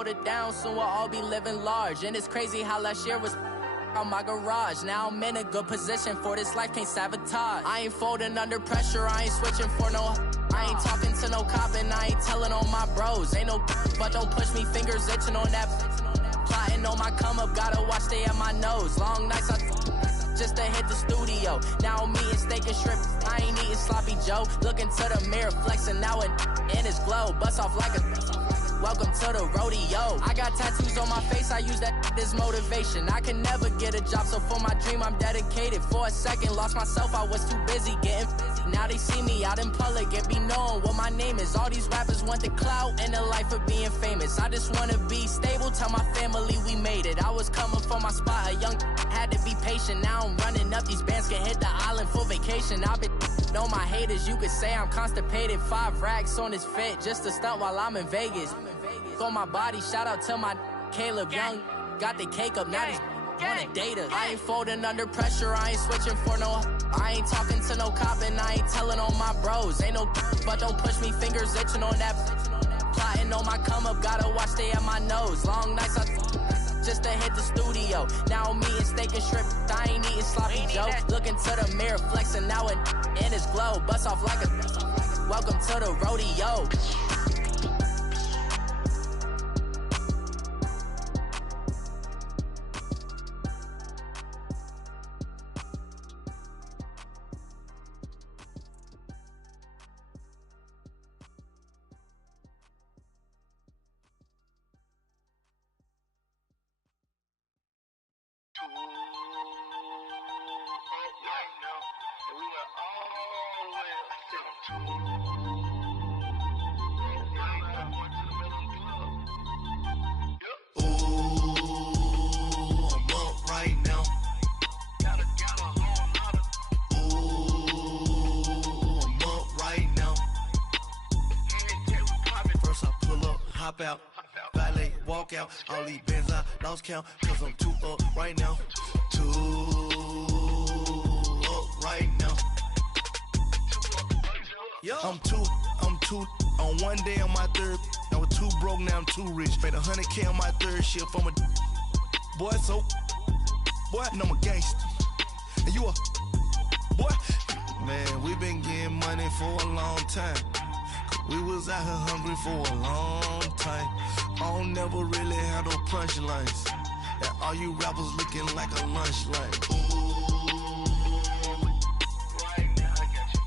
hold it down, soon we'll all be living large. And it's crazy how last year was on my garage. Now I'm in a good position for this life, can't sabotage. I ain't folding under pressure, I ain't switching for no. I ain't talking to no cop and I ain't telling on my bros. Ain't no but don't push me, fingers itching on that. Plotting on my come up, gotta watch stay at my nose. Long nights I just to hit the studio. Now I'm eating steak and shrimp, I ain't eating sloppy Joe. Looking to the mirror, flexing now and in his glow. Bust off like a welcome to the rodeo. I got tattoos on my face, I use that as motivation. I can never get a job, so for my dream I'm dedicated. For a second, lost myself, I was too busy getting busy. Now they see me out in public and be knowing what my name is. All these rappers want the clout and the life of being famous. I just wanna be stable, tell my family we made it. I was coming from my spot, a young had to be patient. Now I'm running up, these bands can hit the island for vacation. I've been on my haters, you could say I'm constipated. 5 racks on his fit, just to stunt while I'm in Vegas. On my body, shout out to my Caleb Young. Got the cake up, now these wanna date us. I ain't folding under pressure, I ain't switching for no. I ain't talking to no cop and I ain't telling on my bros. Ain't no but don't push me, fingers itching on that. Plotting on my come up, gotta watch stay at my nose. Long nights I just to hit the studio. Now I'm eating steak and shrimp, I ain't eating sloppy Joe. Looking to the mirror, flexing now and in his glow. Bust off like a welcome to the rodeo. Out, valet, walk out, all these bands I lost count, cause I'm too up right now, too up right now. I'm too, on one day on my third, I was too broke, now I'm too rich, made 100K on my third shift, I'm a boy, so, boy, and I'm a gangster, and you a, boy, man, we been getting money for a long time. We was out here hungry for a long time. I don't never really have no punchlines. And all you rappers looking like a lunch line. Right now, I got you.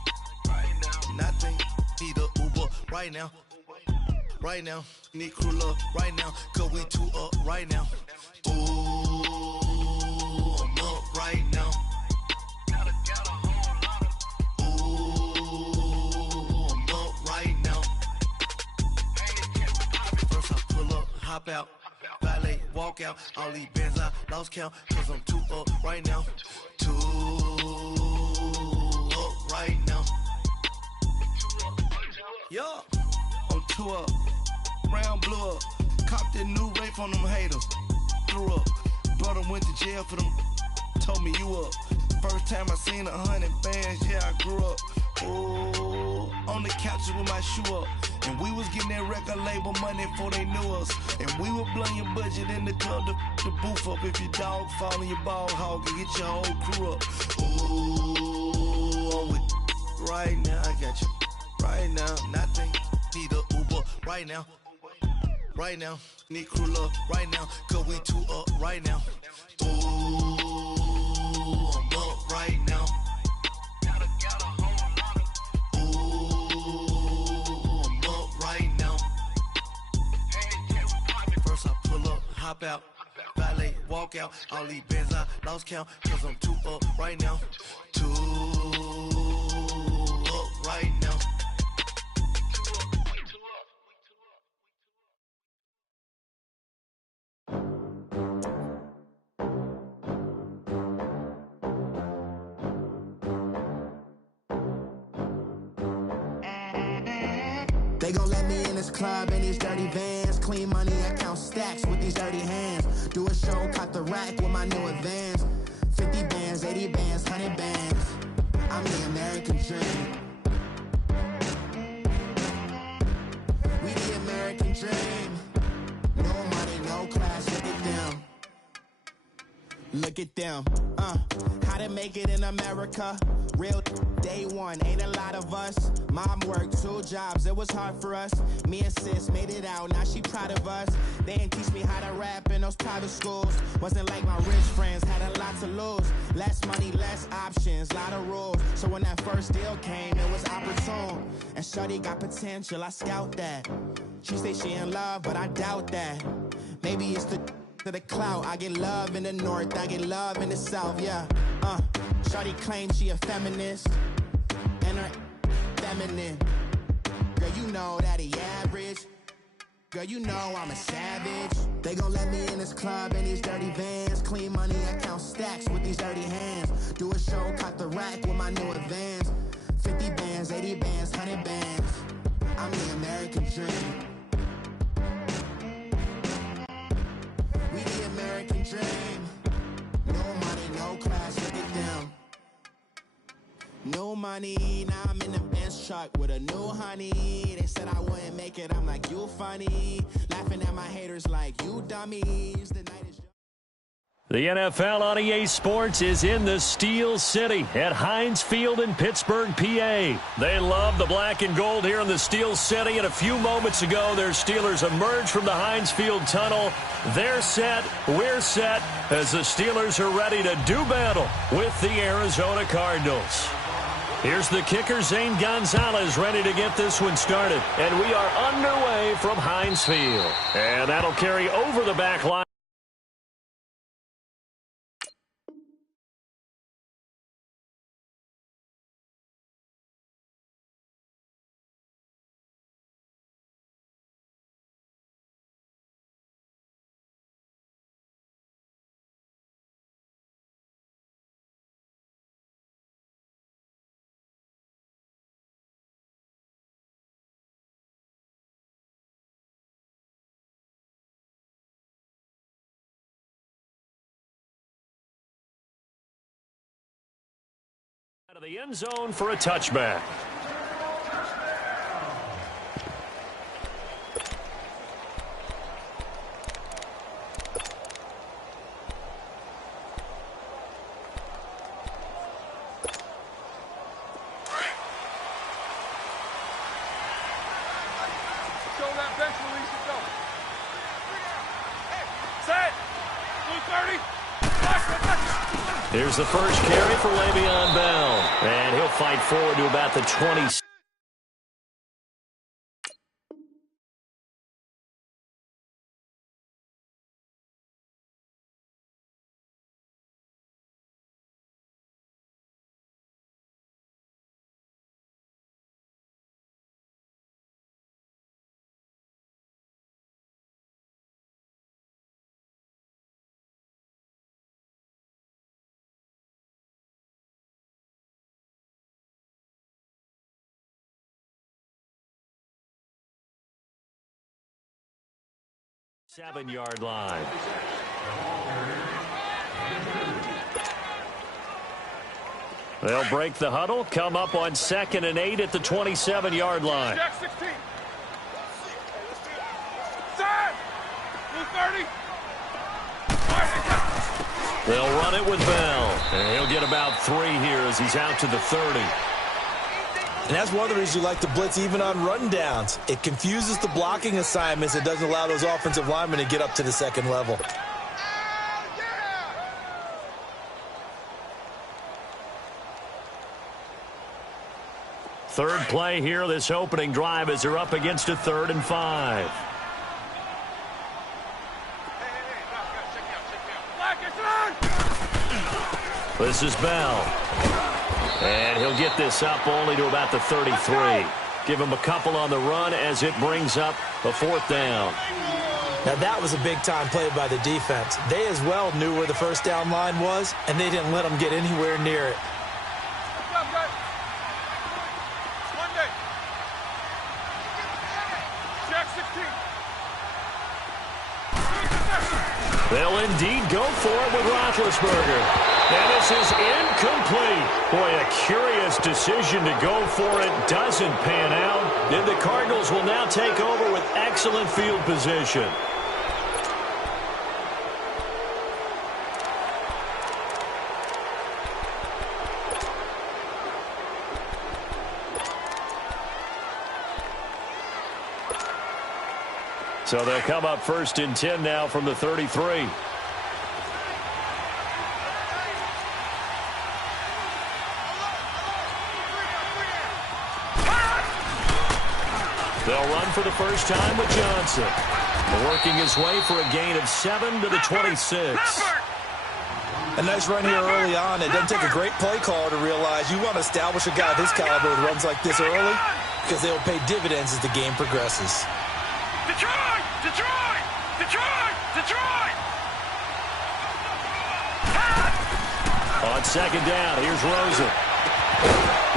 Right now. Nothing. Need a Uber right now. Right now. Need crew love right now. Cause we too up right now. Ooh, I'm up right now. Hop out, valet, walk out, all these bands I lost count, cause I'm too up right now, too up right now. Yeah, I'm too up, round blew up, copped that new rape on them haters, threw up, brother went to jail for them, told me you up, first time I seen 100 bands, yeah I grew up, ooh, on the couch with my shoe up. And we was getting that record label money before they knew us. And we were blowing your budget in the club to boof up. If your dog fall in your ball hog and get your whole crew up. Ooh, I'm with right now, I got you. Right now, nothing. Need a Uber right now. Right now, need crew love right now. Cause we too up right now. Ooh, I'm up right now. Hop out, valet, walk out, all these bands I lost count, cause I'm too up right now, too up right now. They gon' let me in this club in these dirty vans. Clean money, I count stacks with these dirty hands. Do a show, cop the rack with my new advance. 50 bands, 80 bands, 100 bands. I'm the American dream. We the American dream. No Look at them, how to make it in America. Real day one, ain't a lot of us. Mom worked 2 jobs, it was hard for us. Me and sis made it out, now she proud of us. They didn't teach me how to rap in those private schools. Wasn't like my rich friends, had a lot to lose. Less money, less options, lot of rules. So when that first deal came, it was opportune. And shorty got potential, I scout that. She say she in love, but I doubt that. Maybe it's to the clout. I get love in the north, I get love in the south, yeah. Shorty claims she a feminist, and her feminine. Girl, you know that he average. Girl, you know I'm a savage. They gon' let me in this club in these dirty vans. Clean money, I count stacks with these dirty hands. Do a show, caught the rack with my new advance. 50 bands, 80 bands, 100 bands. I'm the American dream. We the American dream. No money, no class, look at them. No money, now I'm in the Benz truck with a new honey. They said I wouldn't make it, I'm like, you funny. Laughing at my haters like, you dummies. The night is... The NFL on EA Sports is in the Steel City at Heinz Field in Pittsburgh, PA. They love the black and gold here in the Steel City, and a few moments ago, their Steelers emerged from the Heinz Field tunnel. They're set, we're set, as the Steelers are ready to do battle with the Arizona Cardinals. Here's the kicker, Zane Gonzalez, ready to get this one started. And we are underway from Heinz Field. And that'll carry over the back line. Out of the end zone for a touchback. Show that bench release and go. Set. Blue 30. Here's the first carry for Le'Veon Bell. And he'll fight forward to about the 20. Seven-yard line. They'll break the huddle, come up on 2nd and 8 at the 27-yard line. Jack 16. Set. Blue 30. They'll run it with Bell. And he'll get about 3 here as he's out to the 30. And that's one of the reasons you like to blitz even on rundowns. It confuses the blocking assignments. It doesn't allow those offensive linemen to get up to the second level. Third play here, this opening drive, as they're up against a 3rd and 5. This is Bell. And he'll get this up only to about the 33. Give him a couple on the run as it brings up a 4th down. Now that was a big-time play by the defense. They as well knew where the first down line was, and they didn't let them get anywhere near it. They'll indeed go for it with Roethlisberger. And this is incomplete. Boy, a curious decision to go for it. Doesn't pan out. And the Cardinals will now take over with excellent field position. So they'll come up 1st and 10 now from the 33. They'll run for the first time with Johnson. Working his way for a gain of 7 to the 26. A nice run here early on. It doesn't take a great play caller to realize you want to establish a guy of his caliber with runs like this early because they will pay dividends as the game progresses. Detroit! Detroit! Detroit! Detroit! On 2nd down, here's Rosen.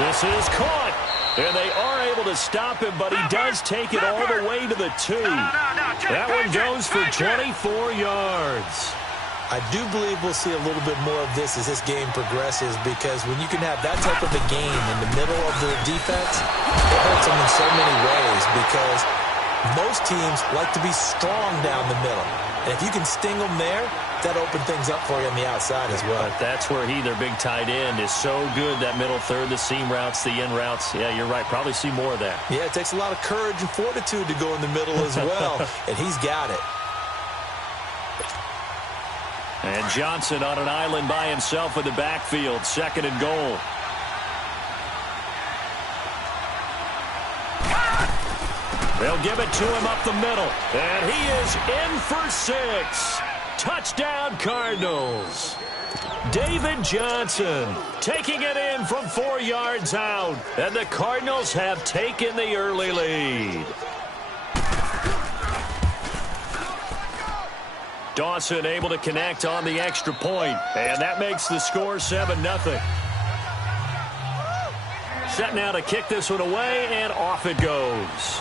This is caught. And they are able to stop him, but he does take it all the way to the 2. That one goes for 24 yards. I do believe we'll see a little bit more of this as this game progresses because when you can have that type of a game in the middle of the defense, it hurts them in so many ways because most teams like to be strong down the middle. And if you can sting them there, that opens things up for you on the outside as well. But that's where their big tight end, is so good, that middle third, the seam routes, the in routes. Yeah, you're right. Probably see more of that. Yeah, it takes a lot of courage and fortitude to go in the middle as well, and he's got it. And Johnson on an island by himself in the backfield, 2nd and goal. They'll give it to him up the middle. And he is in for 6. Touchdown, Cardinals. David Johnson taking it in from 4 yards out. And the Cardinals have taken the early lead. Dawson able to connect on the extra point. And that makes the score 7-0. Set now to kick this one away, and off it goes.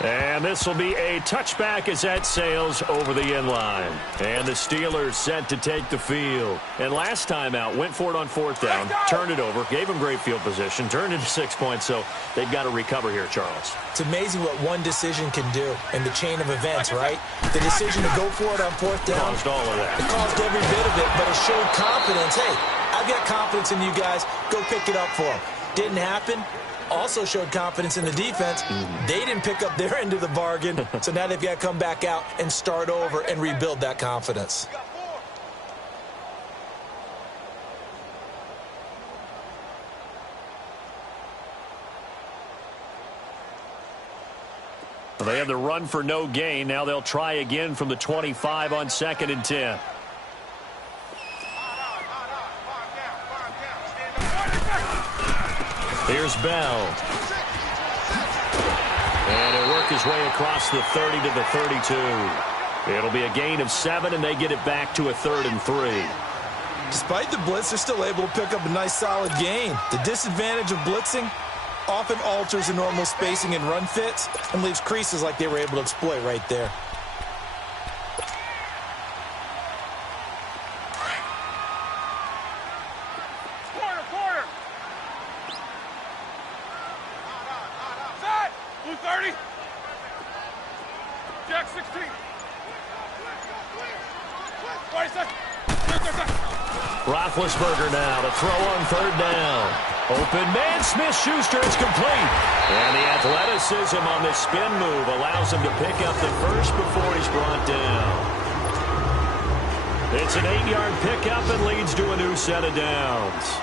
And this will be a touchback as that sails over the end line. And the Steelers set to take the field. And last time out, went for it on 4th down, turned it over, gave them great field position, turned into 6 points, so they've got to recover here, Charles. It's amazing what one decision can do in the chain of events, right? The decision to go for it on 4th down. Caused all of that. It caused every bit of it, but it showed confidence. Hey, I've got confidence in you guys. Go pick it up for them. Didn't happen. Also showed confidence in the defense. They didn't pick up their end of the bargain, so now they've got to come back out and start over and rebuild that confidence. They had the run for no gain. Now they'll try again from the 25 on 2nd and 10. Here's Bell. And he'll work his way across the 30 to the 32. It'll be a gain of 7, and they get it back to a 3rd and 3. Despite the blitz, they're still able to pick up a nice, solid gain. The disadvantage of blitzing often alters the normal spacing and run fits and leaves creases like they were able to exploit right there. Quarter. Set. Blue 30. Jack 16. 20 seconds. Roethlisberger now to throw on 3rd down. Open man, Smith-Schuster, it's complete. And the athleticism on this spin move allows him to pick up the first before he's brought down. It's an 8-yard pickup and leads to a new set of downs.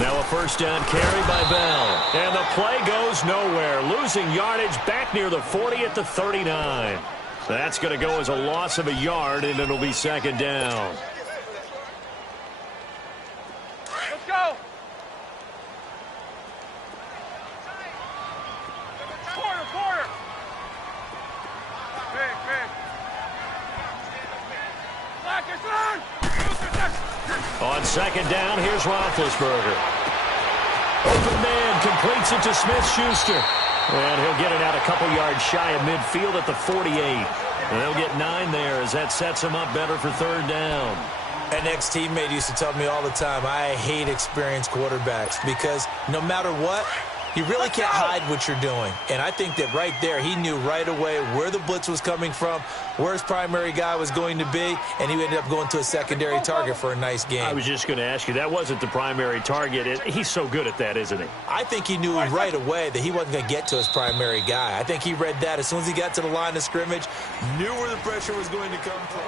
Now a 1st down carry by Bell. And the play goes nowhere. Losing yardage back near the 40 at the 39. That's going to go as a loss of a yard, and it'll be 2nd down. Let's go. Quarter. Big. Blackers on. On 2nd down, here's Roethlisberger. Open man completes it to Smith-Schuster. And he'll get it out a couple yards shy of midfield at the 48. And they'll get 9 there as that sets him up better for 3rd down. An ex-teammate used to tell me all the time, I hate experienced quarterbacks because no matter what, You really can't hide what you're doing. And I think that right there, he knew right away where the blitz was coming from, where his primary guy was going to be, and he ended up going to a secondary target for a nice game. I was just going to ask you, that wasn't the primary target. He's so good at that, isn't he? I think he knew right away that he wasn't going to get to his primary guy. I think he read that as soon as he got to the line of scrimmage, knew where the pressure was going to come from.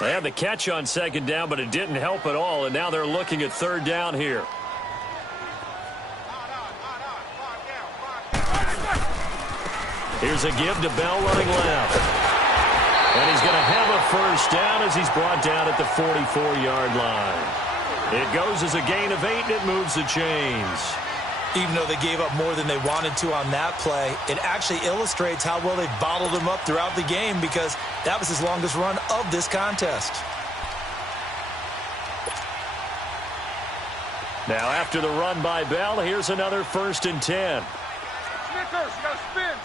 They had the catch on second down, but it didn't help at all, and now they're looking at third down here. Here's a give to Bell running left. And he's going to have a first down as he's brought down at the 44-yard line. It goes as a gain of 8, and it moves the chains. Even though they gave up more than they wanted to on that play, it actually illustrates how well they bottled him up throughout the game because that was his longest run of this contest. Now after the run by Bell, here's another 1st and 10. Snickers, you got to spin.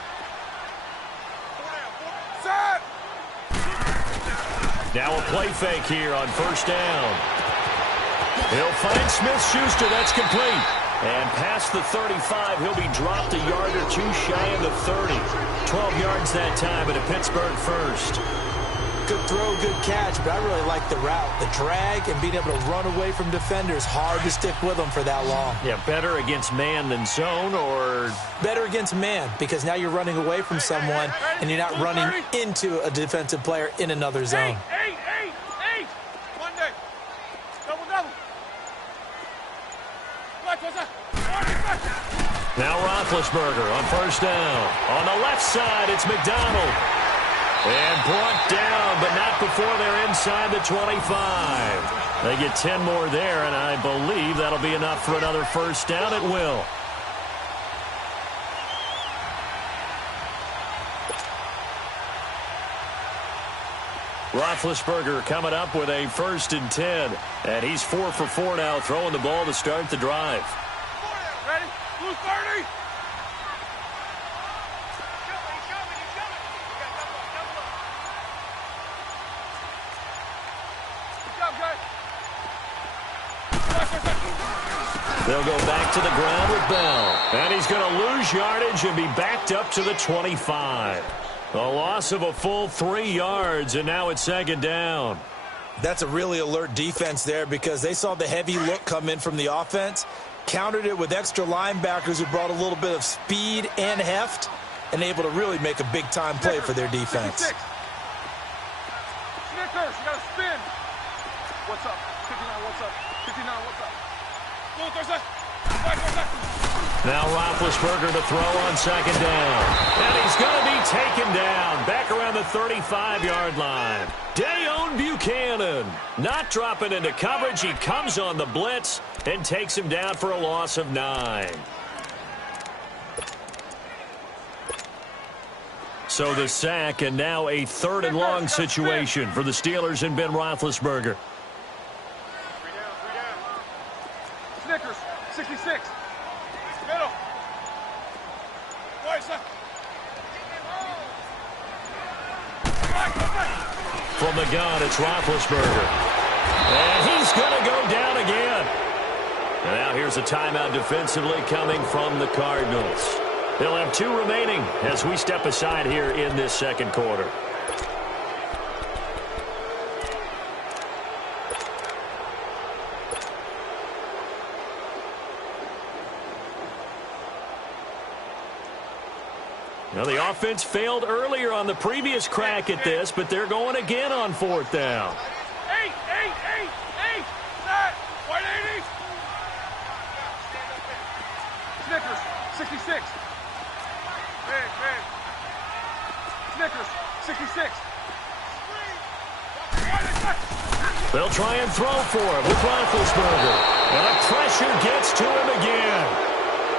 Set. Now a play fake here on 1st down. He'll find Smith-Schuster. That's complete. And past the 35, he'll be dropped a yard or two shy of the 30. 12 yards that time, and a Pittsburgh first. Good throw, good catch, but I really like the route. The drag and being able to run away from defenders, hard to stick with them for that long. Yeah, better against man than zone, or? Better against man, because now you're running away from someone, and you're not running into a defensive player in another zone. Eight. Monday. Double. Now Roethlisberger on 1st down. On the left side, it's McDonald. And brought down, but not before they're inside the 25. They get 10 more there, and I believe that'll be enough for another 1st down. It will. Roethlisberger coming up with a 1st and 10. And he's 4 for 4 now, throwing the ball to start the drive. Ready? Blue 30. They'll go back to the ground with Bell. And he's going to lose yardage and be backed up to the 25. A loss of a full 3 yards, and now it's 2nd down. That's a really alert defense there because they saw the heavy look come in from the offense, countered it with extra linebackers who brought a little bit of speed and heft, and able to really make a big-time play for their defense. Snickers, you got to spin. What's up? 59, what's up? 59, what's up? Now Roethlisberger to throw on 2nd down. And he's going to be taken down back around the 35-yard line. Dayon Buchanan not dropping into coverage. He comes on the blitz and takes him down for a loss of 9. So the sack, and now a 3rd and long situation for the Steelers and Ben Roethlisberger. Snickers, 66. Middle. From the gun, it's Roethlisberger. And he's going to go down again. And now here's a timeout defensively coming from the Cardinals. They'll have 2 remaining as we step aside here in this 2nd quarter. Now, the offense failed earlier on the previous crack at this, but they're going again on 4th down. 8. Set. White 80. Snickers, 66. Red. Snickers, 66. They'll try and throw for him with Roethlisberger. And the pressure gets to him again.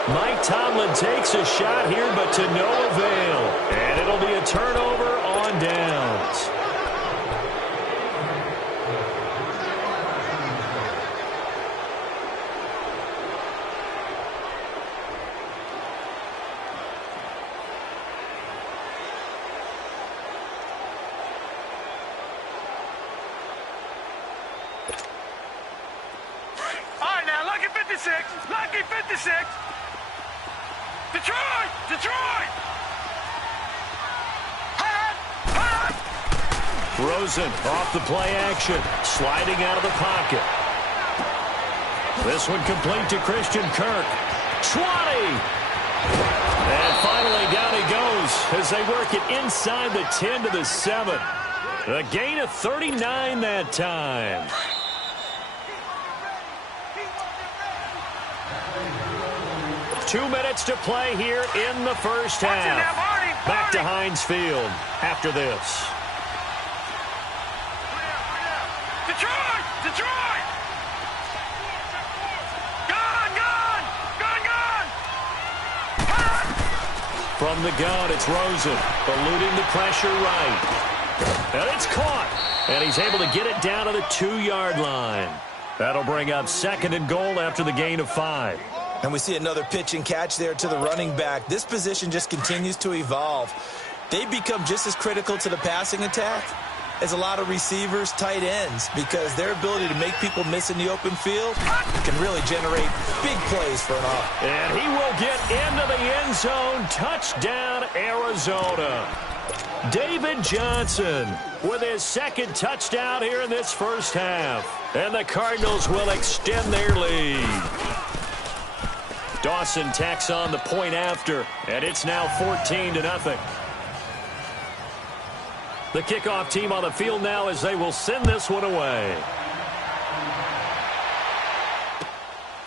Mike Tomlin takes a shot here, but to no avail. And it'll be a turnover on downs. 56. Lucky 56. Detroit! Detroit! Rosen off the play action, sliding out of the pocket. This one complete to Christian Kirk. 20! And finally down he goes as they work it inside the 10 to the 7. A gain of 39 that time. Two minutes to play here in the first half. Back to Heinz Field after this. Detroit! Detroit! Gun! Gun! Gun! Gun! From the gun, it's Rosen, eluding the pressure right. And it's caught. And he's able to get it down to the 2-yard line. That'll bring up 2nd and goal after the gain of 5. And we see another pitch and catch there to the running back. This position just continues to evolve. They become just as critical to the passing attack as a lot of receivers, tight ends, because their ability to make people miss in the open field can really generate big plays for an offense. And he will get into the end zone. Touchdown, Arizona. David Johnson with his 2nd touchdown here in this first half. And the Cardinals will extend their lead. Dawson tacks on the point after, and it's now 14-0. The kickoff team on the field now as they will send this one away.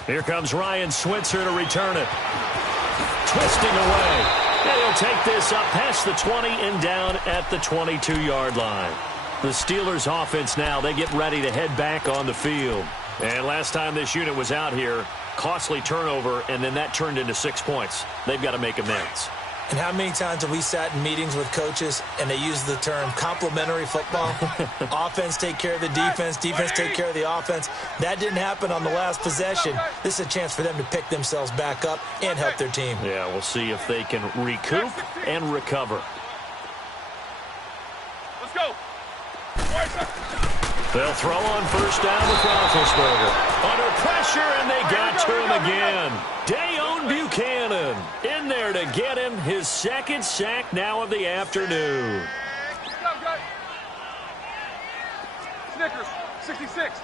Here comes Ryan Switzer to return it. Twisting away. And he'll take this up past the 20 and down at the 22-yard line. The Steelers offense now, they get ready to head back on the field. And last time this unit was out here, costly turnover, and then that turned into 6 points. They've got to make amends. And how many times have we sat in meetings with coaches and they use the term complementary football? Offense take care of the defense, defense take care of the offense. That didn't happen on the last possession. This is a chance for them to pick themselves back up and help their team. Yeah, we'll see if they can recoup and recover. Let's go. They'll throw on first down with Roethlisberger. Under pressure, and they got to him again. Dayon Buchanan in there to get him his 2nd sack now of the afternoon. Snickers, 66.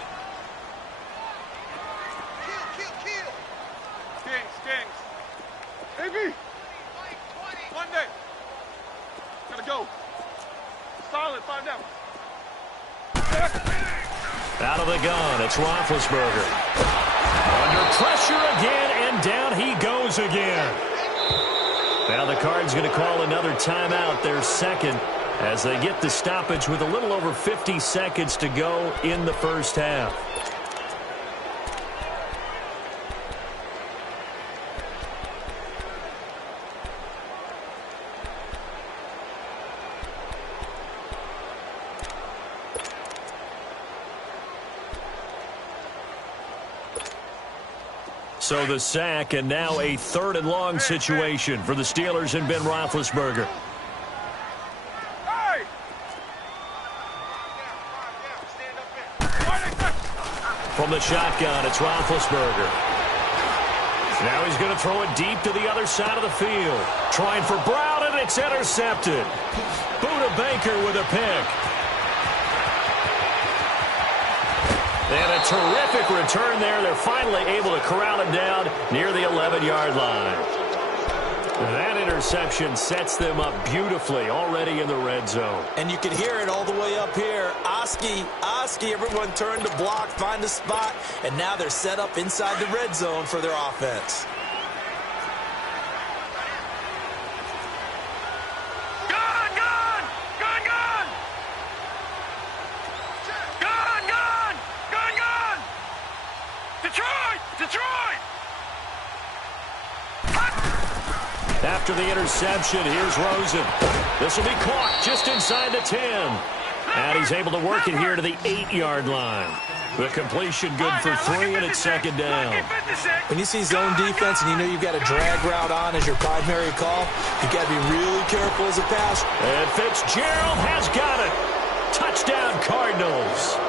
Kings. AB. Monday. Gotta go. Solid, 5 down. Out of the gun, it's Roethlisberger. Under pressure again, and down he goes again. Now the Cards going to call another timeout, their 2nd, as they get the stoppage with a little over 50 seconds to go in the first half. So the sack, and now a 3rd and long situation for the Steelers and Ben Roethlisberger. From the shotgun, it's Roethlisberger. Now he's going to throw it deep to the other side of the field. Trying for Brown, and it's intercepted. Buda Baker with a pick. And a terrific return there. They're finally able to corral him down near the 11-yard line. That interception sets them up beautifully already in the red zone. And you can hear it all the way up here. Oski, everyone turned to block, find a spot, and now they're set up inside the red zone for their offense. After the interception, here's Rosen. This will be caught just inside the 10. And he's able to work it here to the 8-yard line. The completion good for 3, and it's 2nd down. When you see zone defense and you know you've got a drag route on as your primary call, you've got to be really careful as a passer. And Fitzgerald has got it. Touchdown, Cardinals.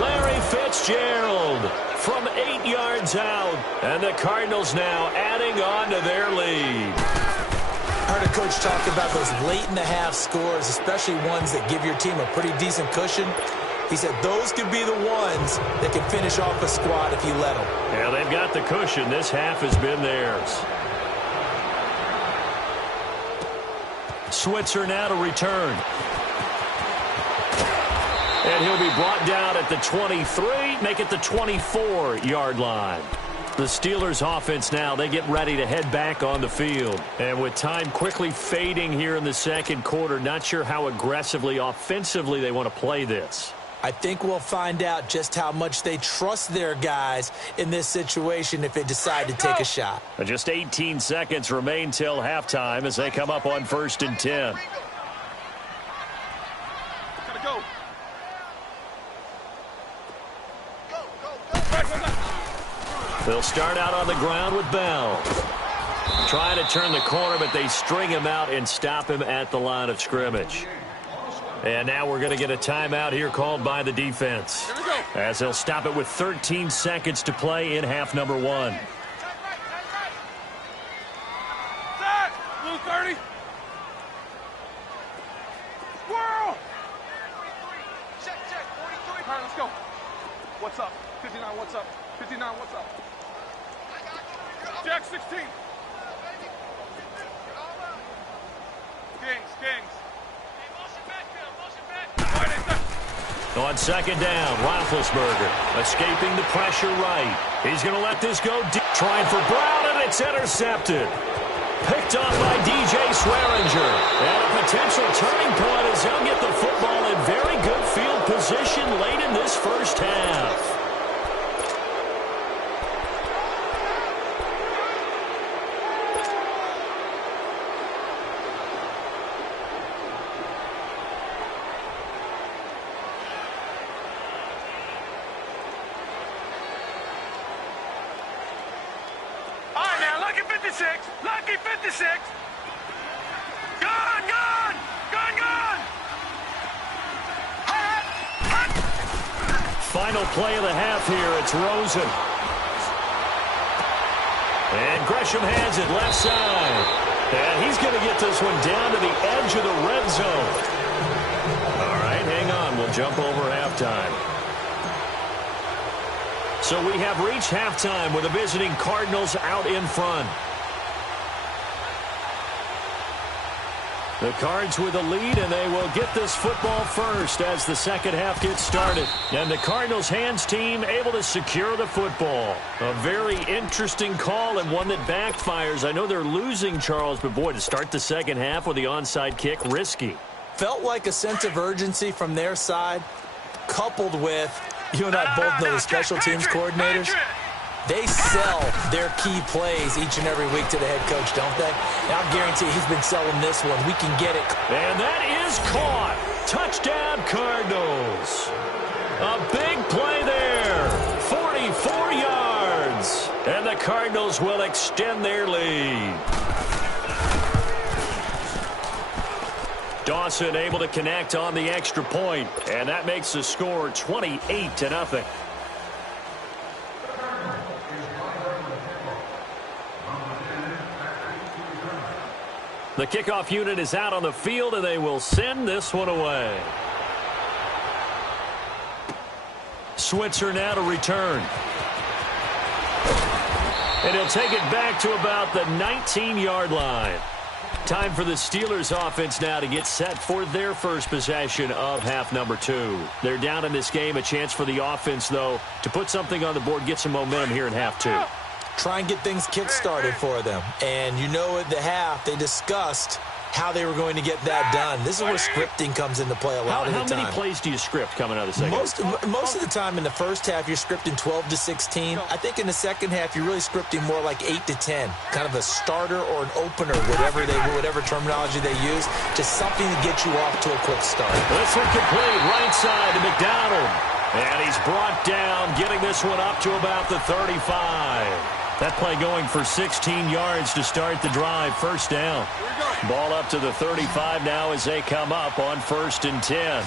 Larry Fitzgerald from 8 yards out. And the Cardinals now adding on to their lead. I heard a coach talk about those late-in-the-half scores, especially ones that give your team a pretty decent cushion. He said those could be the ones that can finish off a squad if you let them. Yeah, they've got the cushion. This half has been theirs. Switzer now to return. And he'll be brought down at the 23, make it the 24-yard line. The Steelers offense now, they get ready to head back on the field. And with time quickly fading here in the second quarter, not sure how aggressively, offensively they want to play this. I think we'll find out just how much they trust their guys in this situation if they decide to take a shot. Just 18 seconds remain till halftime as they come up on 1st and 10. They'll start out on the ground with Bell. Trying to turn the corner, but they string him out and stop him at the line of scrimmage. And now we're going to get a timeout here called by the defense, as they'll stop it with 13 seconds to play in half number 1. Blue 30. Whirl. Check, 43. All right, let's go. What's up? 59, what's up? 59, what's up? Jack 16. Kings. On second down, Roethlisberger escaping the pressure right. He's going to let this go deep. Trying for Brown, and it's intercepted. Picked off by DJ Swearinger. And a potential turning point as he'll get the football in very good field position late in this first half. Lucky 56. Gone. Final play of the half here. It's Rosen. And Gresham has it left side. And he's going to get this one down to the edge of the red zone. All right, hang on. We'll jump over halftime. So we have reached halftime with the visiting Cardinals out in front. The Cards with the lead, and they will get this football first as the second half gets started. And the Cardinals hands team able to secure the football. A very interesting call and one that backfires. I know they're losing, Charles, but boy, to start the second half with the onside kick, risky. Felt like a sense of urgency from their side, coupled with, you and I both know the special teams coordinators. They sell their key plays each and every week to the head coach, don't they? And I'll guarantee he's been selling this one. We can get it. And that is caught. Touchdown, Cardinals. A big play there. 44 yards. And the Cardinals will extend their lead. Dawson able to connect on the extra point. And that makes the score 28-0. The kickoff unit is out on the field, and they will send this one away. Switzer now to return. And he'll take it back to about the 19-yard line. Time for the Steelers offense now to get set for their first possession of half number 2. They're down in this game. A chance for the offense, though, to put something on the board, get some momentum here in half 2. Try and get things kick-started for them. And you know at the half, they discussed how they were going to get that done. This is where scripting comes into play a lot of the time. How many plays do you script coming out of the second? Most of the time in the first half, you're scripting 12 to 16. I think in the second half, you're really scripting more like 8 to 10. Kind of a starter or an opener, whatever terminology they use. Just something to get you off to a quick start. This one complete, right side to McDonald. And he's brought down, getting this one up to about the 35. That play going for 16 yards to start the drive. First down. Ball up to the 35 now as they come up on 1st and 10.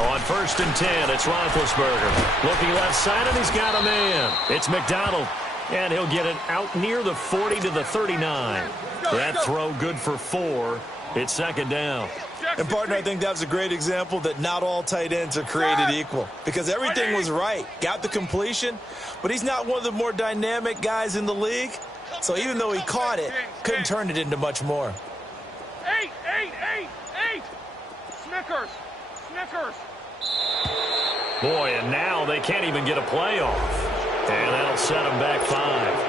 On 1st and 10, it's Roethlisberger. Looking left side, and he's got a man. It's McDonald. And he'll get it out near the 40 to the 39. That throw good for 4. It's 2nd down. And, partner, I think that's a great example that not all tight ends are created equal. Because everything was right. Got the completion, but he's not one of the more dynamic guys in the league. So even though he caught it, couldn't turn it into much more. 8. Snickers. Boy, and now they can't even get a play off. And that'll set them back 5.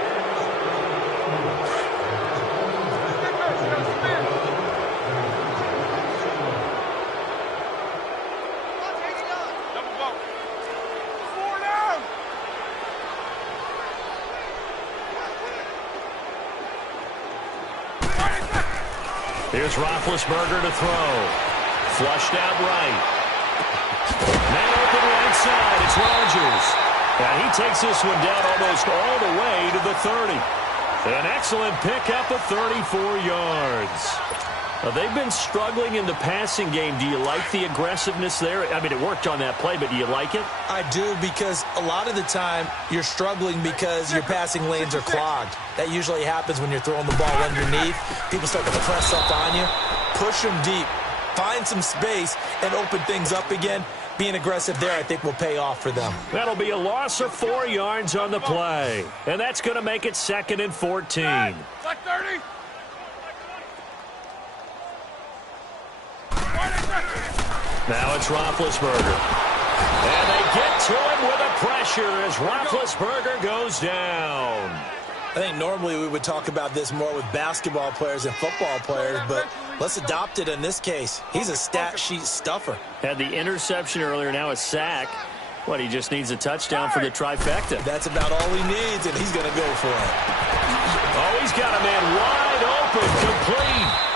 Here's Roethlisberger to throw. Flushed out right. Man open right side. It's Rodgers. And he takes this one down almost all the way to the 30. An excellent pickup of 34 yards. They've been struggling in the passing game. Do you like the aggressiveness there? I mean, it worked on that play, but do you like it? I do, because a lot of the time you're struggling because your passing lanes are clogged. That usually happens when you're throwing the ball underneath. People start to press up on you. Push them deep. Find some space and open things up again. Being aggressive there, I think, will pay off for them. That'll be a loss of 4 yards on the play. And that's going to make it 2nd and 14. Like 30. Now it's Roethlisberger. And they get to him with a pressure as Roethlisberger goes down. I think normally we would talk about this more with basketball players and football players, but let's adopt it in this case. He's a stat sheet stuffer. Had the interception earlier, now a sack. What, he just needs a touchdown for the trifecta. That's about all he needs, and he's going to go for it. Oh, he's got a man wide open, complete.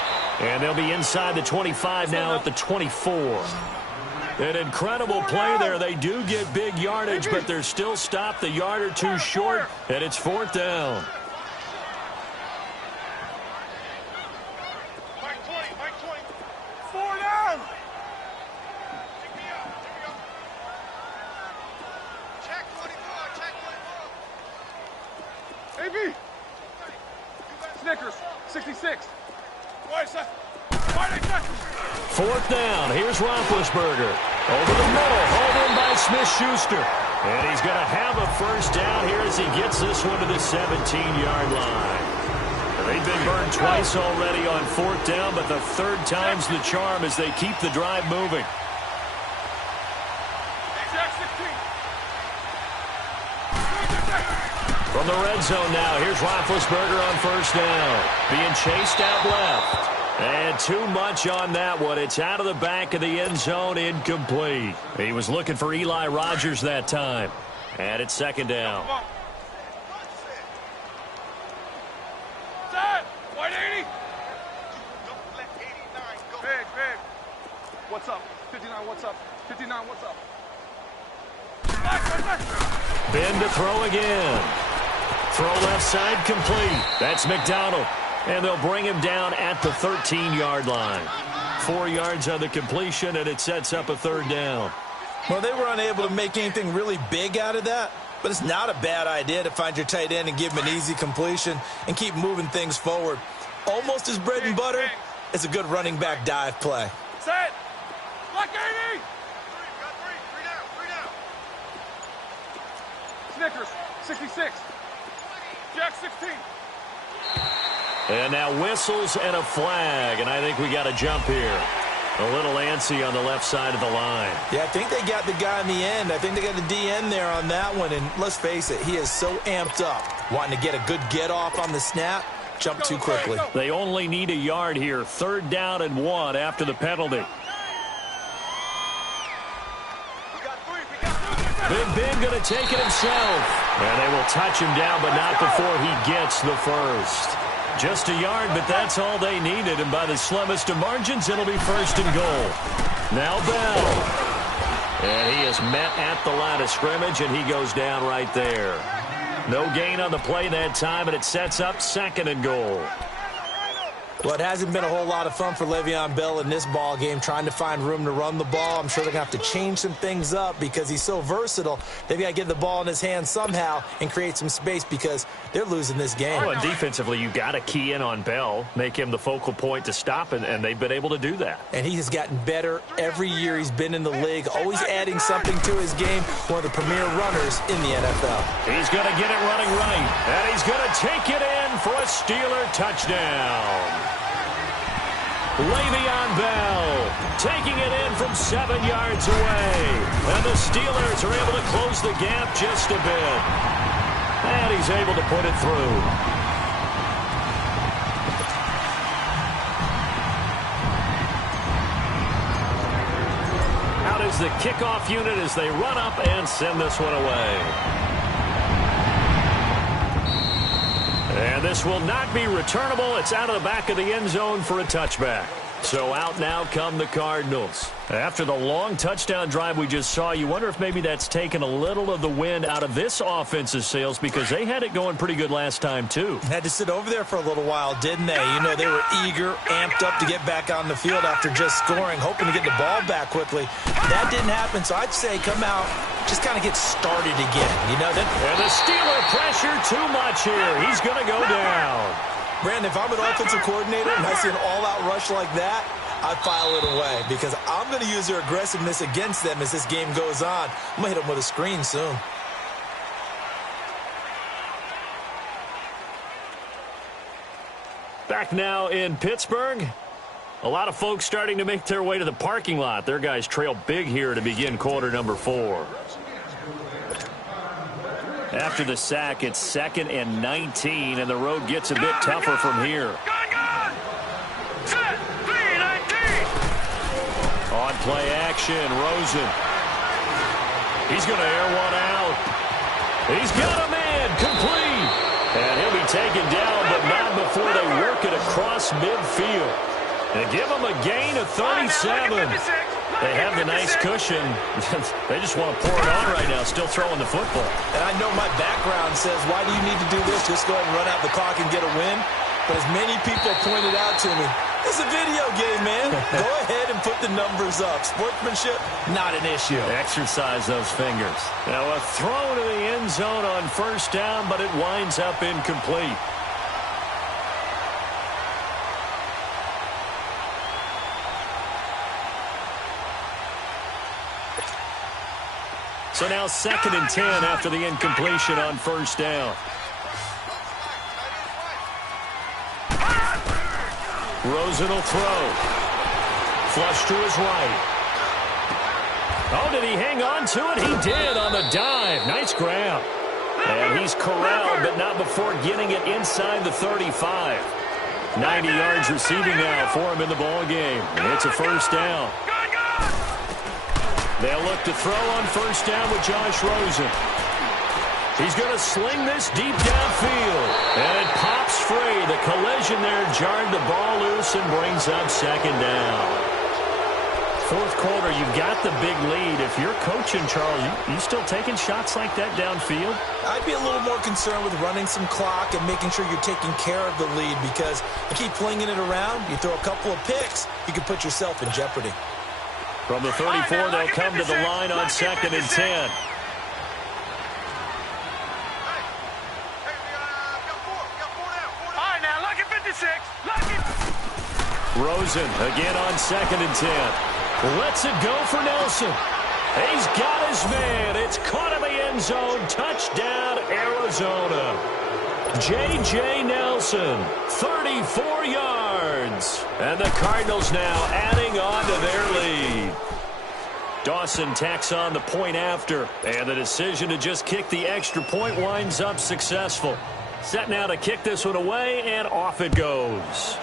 And they'll be inside the 25 now at the 24. An incredible play there. They do get big yardage, but they're still stopped a yard or two short, and it's 4th down. Mike 20. 4 down. Check 24. AB. Snickers, 66. 4th down. Here's Roethlisberger. Over the middle. Hauled in by Smith-Schuster. And he's going to have a 1st down here as he gets this one to the 17-yard line. They've been burned twice already on 4th down, but the 3rd time's the charm as they keep the drive moving. From the red zone now, here's Roethlisberger on 1st down. Being chased out left. And too much on that one. It's out of the back of the end zone, incomplete. He was looking for Eli Rogers that time. And it's 2nd down. White 80. Big. What's up? 59, what's up? 59, what's up? Ben to throw again. Throw left side complete. That's McDonald. And they'll bring him down at the 13-yard line. 4 yards on the completion, and it sets up a 3rd down. Well, they were unable to make anything really big out of that, but it's not a bad idea to find your tight end and give him an easy completion and keep moving things forward. Almost his bread and butter is a good running back dive play. Set. Black 80. Snickers, 66. Jack 16. And now whistles and a flag, and I think we got a jump here. A little antsy on the left side of the line. Yeah, I think they got the guy in the end. I think they got the DN there on that one, and let's face it, he is so amped up, wanting to get a good get-off on the snap, jump too quickly. They only need a yard here. 3rd down and 1 after the penalty. Big Ben going to take it himself. And they will touch him down, but not before he gets the 1st. Just a yard, but that's all they needed. And by the slimmest of margins, it'll be 1st and goal. Now Bell. And he is met at the line of scrimmage, and he goes down right there. No gain on the play that time, and it sets up 2nd and goal. Well, it hasn't been a whole lot of fun for Le'Veon Bell in this ball game, trying to find room to run the ball. I'm sure they're going to have to change some things up because he's so versatile. They've got to get the ball in his hands somehow and create some space because they're losing this game. Oh, and defensively, you've got to key in on Bell, make him the focal point to stop, and they've been able to do that. And he has gotten better every year he's been in the league, always adding something to his game, one of the premier runners in the NFL. He's going to get it running right, and he's going to take it in for a Steeler touchdown. Le'Veon Bell taking it in from 7 yards away. And the Steelers are able to close the gap just a bit. And he's able to put it through. Out is the kickoff unit as they run up and send this one away. And this will not be returnable. It's out of the back of the end zone for a touchback. So out now come the Cardinals. After the long touchdown drive we just saw, you wonder if maybe that's taken a little of the wind out of this offense's sails because they had it going pretty good last time, too. Had to sit over there for a little while, didn't they? You know, they were eager, amped up to get back on the field after just scoring, hoping to get the ball back quickly. That didn't happen, so I'd say come out, just kind of get started again. You know, and the Steeler pressure too much here. He's going to go down. Brandon, if I'm an offensive coordinator and I see an all-out rush like that, I'd file it away because I'm going to use their aggressiveness against them as this game goes on. I'm going to hit them with a screen soon. Back now in Pittsburgh. A lot of folks starting to make their way to the parking lot. Their guys trail big here to begin quarter number 4. After the sack, it's 2nd and 19, and the road gets a bit tougher from here. On play action, Rosen. He's going to air one out. He's got a man complete. And he'll be taken down, but not before they work it across midfield. They give him a gain of 37. They have the nice cushion. They just want to pour it on right now, still throwing the football. And I know my background says, why do you need to do this? Just go ahead and run out the clock and get a win. But as many people pointed out to me, it's a video game, man. Go ahead and put the numbers up. Sportsmanship, not an issue. Exercise those fingers. Now a throw to the end zone on first down, but it winds up incomplete. So now 2nd and 10 after the incompletion on first down. Rosen will throw. Flush to his right. Oh, did he hang on to it? He did on the dive. Nice grab. And he's corralled, but not before getting it inside the 35. 90 yards receiving now for him in the ball game. And it's a first down. They'll look to throw on first down with Josh Rosen. He's going to sling this deep downfield. And it pops free. The collision there jarred the ball loose and brings up 2nd down. Fourth quarter, you've got the big lead. If you're coaching, Charles, you still taking shots like that downfield? I'd be a little more concerned with running some clock and making sure you're taking care of the lead because you keep flinging it around, you throw a couple of picks, you can put yourself in jeopardy. From the 34, they'll come to the line on 2nd and 10. Rosen again on 2nd and 10. Lets it go for Nelson. He's got his man. It's caught in the end zone. Touchdown, Arizona. J.J. Nelson, 34 yards. And the Cardinals now adding on to their lead. Dawson tacks on the point after. And the decision to just kick the extra point winds up successful. Set now to kick this one away, and off it goes.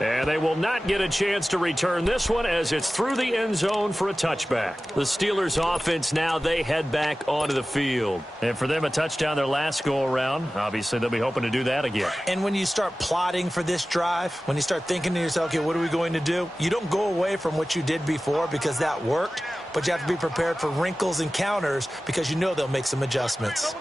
And they will not get a chance to return this one as it's through the end zone for a touchback. The Steelers offense now, they head back onto the field. And for them, a touchdown their last go-around. Obviously, they'll be hoping to do that again. And when you start plotting for this drive, when you start thinking to yourself, okay, what are we going to do? You don't go away from what you did before because that worked, but you have to be prepared for wrinkles and counters because you know they'll make some adjustments.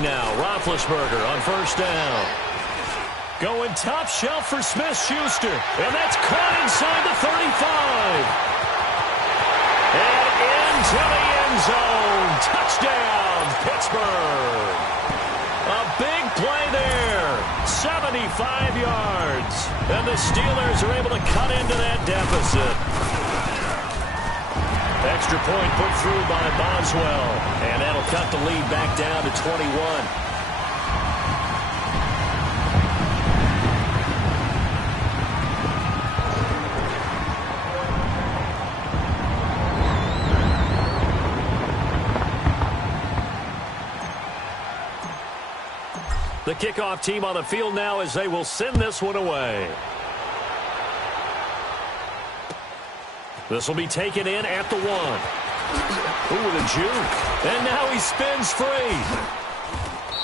Throwing now, Roethlisberger on first down. Going top shelf for Smith-Schuster. And that's caught inside the 35. And into the end zone. Touchdown, Pittsburgh. A big play there. 75 yards. And the Steelers are able to cut into that deficit. Extra point put through by Boswell. And that'll cut the lead back down to 21. The kickoff team on the field now as they will send this one away. This will be taken in at the 1. Ooh, with a juke. And now he spins free.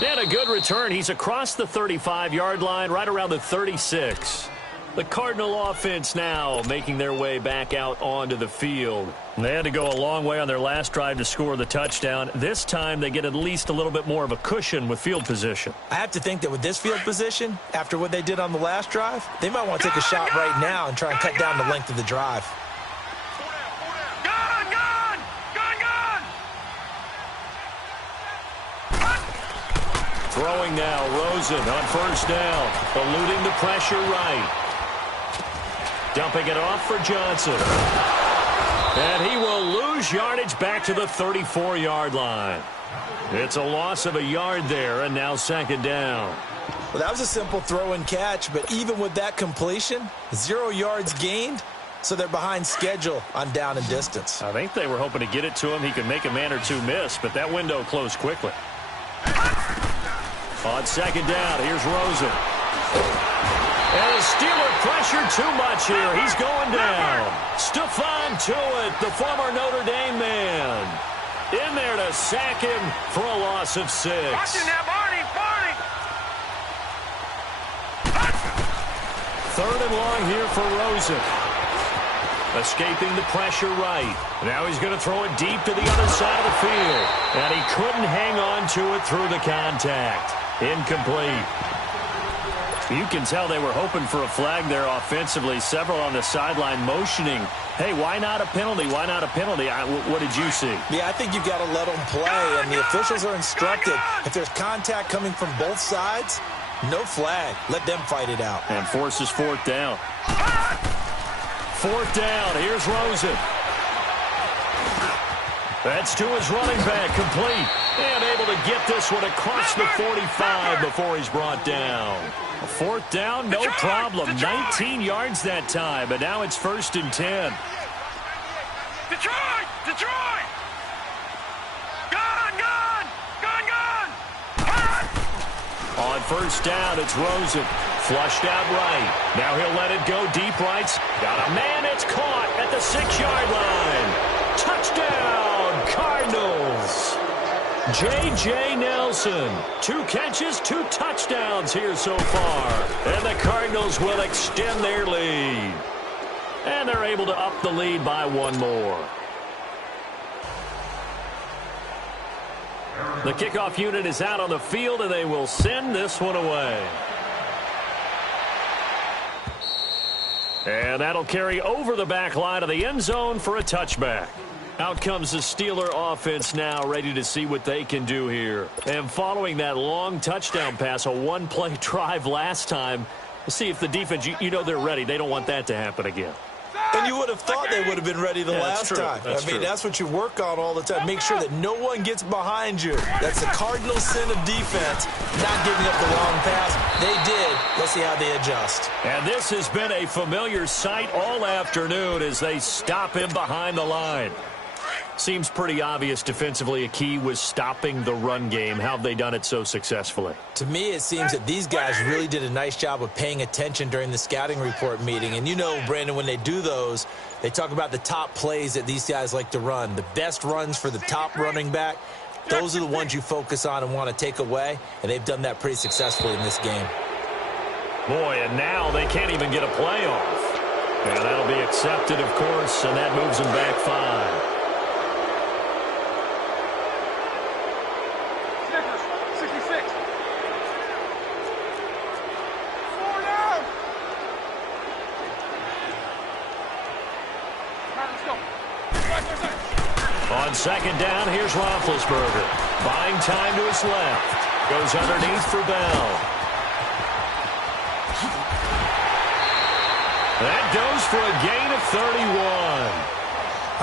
And a good return. He's across the 35-yard line, right around the 36. The Cardinal offense now making their way back out onto the field. They had to go a long way on their last drive to score the touchdown. This time they get at least a little bit more of a cushion with field position. I have to think that with this field position, after what they did on the last drive, they might want to take a shot right now and try and cut down the length of the drive. Throwing now, Rosen on first down, eluding the pressure right. Dumping it off for Johnson. And he will lose yardage back to the 34-yard line. It's a loss of a yard there, and now second down. Well, that was a simple throw and catch, but even with that completion, 0 yards gained, so they're behind schedule on down and distance. I think they were hoping to get it to him. He could make a man or two miss, but that window closed quickly. On second down, here's Rosen. And the Steeler pressure too much here. He's going down. Stephon Tuitt, the former Notre Dame man, in there to sack him for a loss of 6. Third and long here for Rosen. Escaping the pressure right. Now he's going to throw it deep to the other side of the field. And he couldn't hang on to it through the contact. Incomplete. You can tell they were hoping for a flag there offensively. Several on the sideline motioning, hey, why not a penalty? Why not a penalty? What did you see? Yeah, I think you've got to let them play, and the officials are instructed. If there's contact coming from both sides, no flag. Let them fight it out. And forces fourth down. Fourth down. Here's Rosen. That's to his running back, complete. And able to get this one across the 45 before he's brought down. Fourth down, no problem. 19 yards that time, but now it's 1st and 10. Detroit! On first down, it's Rosen. Flushed out right. Now he'll let it go deep right. Got a man, it's caught at the 6-yard line. Touchdown, Cardinals. J.J. Nelson, 2 catches, 2 touchdowns here so far. And the Cardinals will extend their lead. And they're able to up the lead by 1 more. The kickoff unit is out on the field, and they will send this one away. And that'll carry over the back line of the end zone for a touchback. Out comes the Steeler offense now, ready to see what they can do here. And following that long touchdown pass, a 1-play drive last time, we'll see if the defense, you know they're ready. They don't want that to happen again. And you would have thought they would have been ready the last time. That's what you work on all the time. Make sure that no one gets behind you. That's the cardinal sin of defense, not giving up the long pass. They did. Let's see how they adjust. And this has been a familiar sight all afternoon as they stop him behind the line. Seems pretty obvious defensively a key was stopping the run game. How have they done it so successfully? To me, it seems that these guys really did a nice job of paying attention during the scouting report meeting. And you know, Brandon, when they do those, they talk about the top plays that these guys like to run. The best runs for the top running back, those are the ones you focus on and want to take away. And they've done that pretty successfully in this game. Boy, and now they can't even get a play off. And that'll be accepted, of course, and that moves them back 5. second down, here's Roethlisberger. Buying time to his left. Goes underneath for Bell. That goes for a gain of 31.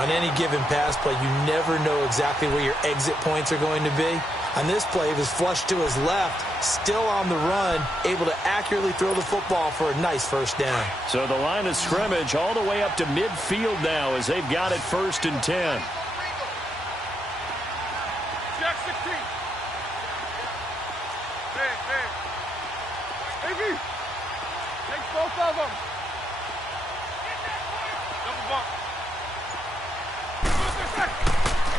On any given pass play, you never know exactly where your exit points are going to be. On this play, he was flushed to his left, still on the run, able to accurately throw the football for a nice first down. So the line of scrimmage all the way up to midfield now as they've got it 1st and 10. Jack 16. Hey. Take both of them. Double bump.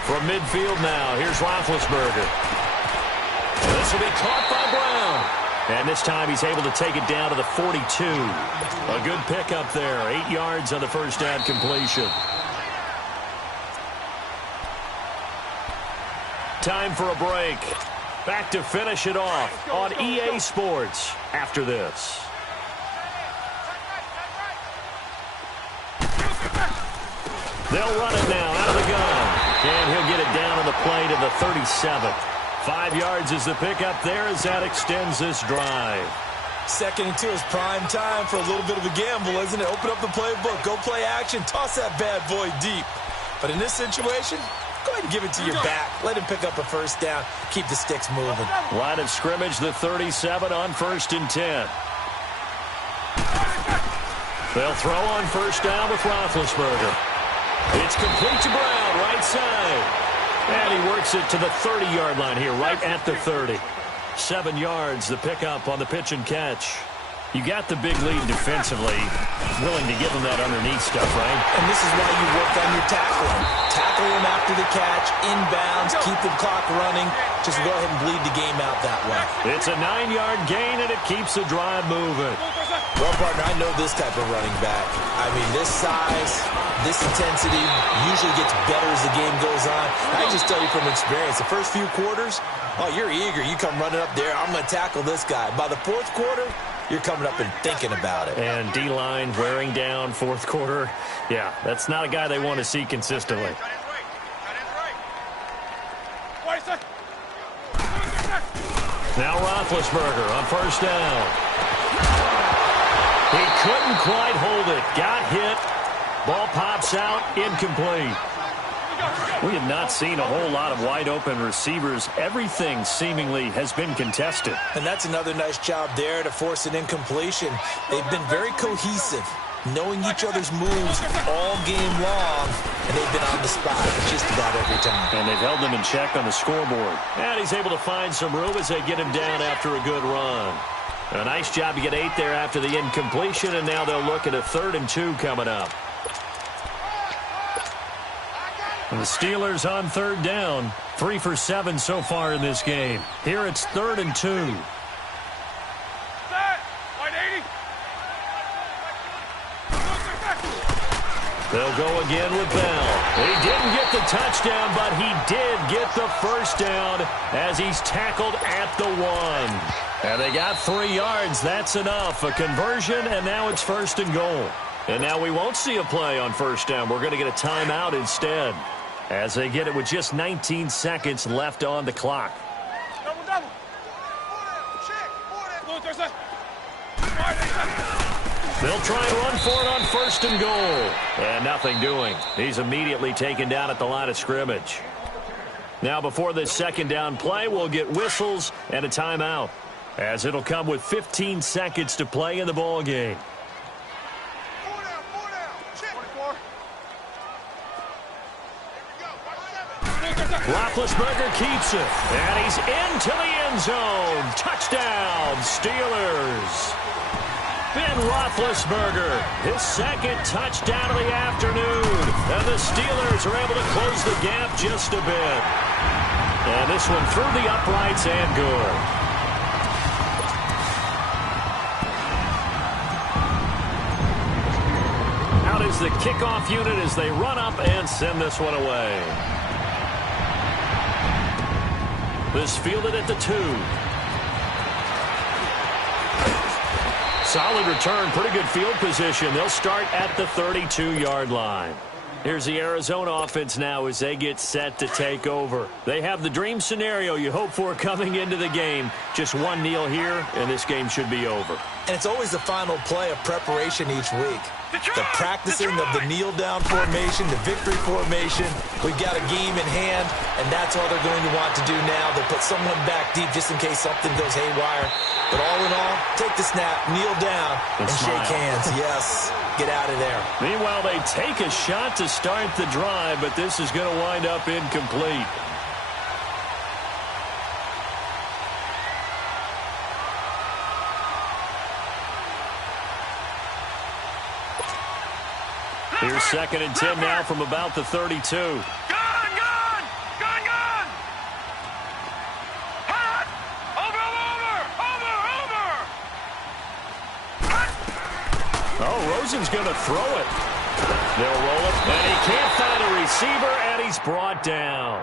From midfield now, here's Roethlisberger. This will be caught by Brown. And this time he's able to take it down to the 42. A good pickup there. 8 yards on the first down completion. Time for a break. Back to finish it off on EA Sports after this. They'll run it now out of the gun. And he'll get it down on the play to the 37. 5 yards is the pickup there as that extends this drive. 2nd and 2 is prime time for a little bit of a gamble, isn't it? Open up the playbook, go play action, toss that bad boy deep. But in this situation, go ahead and give it to your back. Let him pick up a first down. Keep the sticks moving. Line of scrimmage, the 37 on 1st and 10. They'll throw on first down with Roethlisberger. It's complete to Brown, right side. And he works it to the 30-yard line here, right at the 30. 7 yards, the pickup on the pitch and catch. You got the big lead defensively. Willing to give him that underneath stuff, right? And this is why you work on your tackling. Tackle him after the catch, inbounds, keep the clock running. Just go ahead and bleed the game out that way. It's a 9-yard gain, and it keeps the drive moving. Well, partner, I know this type of running back. I mean, this size, this intensity usually gets better as the game goes on. I can just tell you from experience, the first few quarters, oh, you're eager. You come running up there, I'm going to tackle this guy. By the 4th quarter, you're coming up and thinking about it. And D-line wearing down 4th quarter. Yeah, that's not a guy they want to see consistently. Now Roethlisberger on first down. He couldn't quite hold it. Got hit. Ball pops out. Incomplete. We have not seen a whole lot of wide-open receivers. Everything seemingly has been contested. And that's another nice job there to force an incompletion. They've been very cohesive, knowing each other's moves all game long, and they've been on the spot just about every time. And they've held them in check on the scoreboard. And he's able to find some room as they get him down after a good run. A nice job to get 8 there after the incompletion, and now they'll look at a 3rd and 2 coming up. And the Steelers on 3rd down. 3 for 7 so far in this game. Here it's 3rd and 2. They'll go again with Bell. He didn't get the touchdown, but he did get the first down as he's tackled at the 1. And they got 3 yards. That's enough. A conversion, and now it's 1st and goal. And now we won't see a play on first down. We're going to get a timeout instead as they get it with just 19 seconds left on the clock. Double. They'll try and run for it on 1st and goal. And nothing doing. He's immediately taken down at the line of scrimmage. Now before this 2nd down play, we'll get whistles and a timeout, as it'll come with 15 seconds to play in the ball game. Roethlisberger keeps it, and he's into the end zone. Touchdown, Steelers. Ben Roethlisberger, his 2nd touchdown of the afternoon. And the Steelers are able to close the gap just a bit. And this one through the uprights and good. Out is the kickoff unit as they run up and send this one away. This fielded at the 2. Solid return, pretty good field position. They'll start at the 32-yard line. Here's the Arizona offense now as they get set to take over. They have the dream scenario you hope for coming into the game. Just one kneel here, and this game should be over. And it's always the final play of preparation each week. The practicing of the kneel-down formation, the victory formation. We've got a game in hand, and that's all they're going to want to do now. They'll put someone back deep just in case something goes haywire. But all in all, take the snap, kneel down, and shake hands. Yes, get out of there. Meanwhile, they take a shot to start the drive, but this is going to wind up incomplete. Here's 2nd and 10 now from about the 32. Gun! Hot! Over! Oh, Rosen's going to throw it. They'll roll it, and he can't find a receiver, and he's brought down.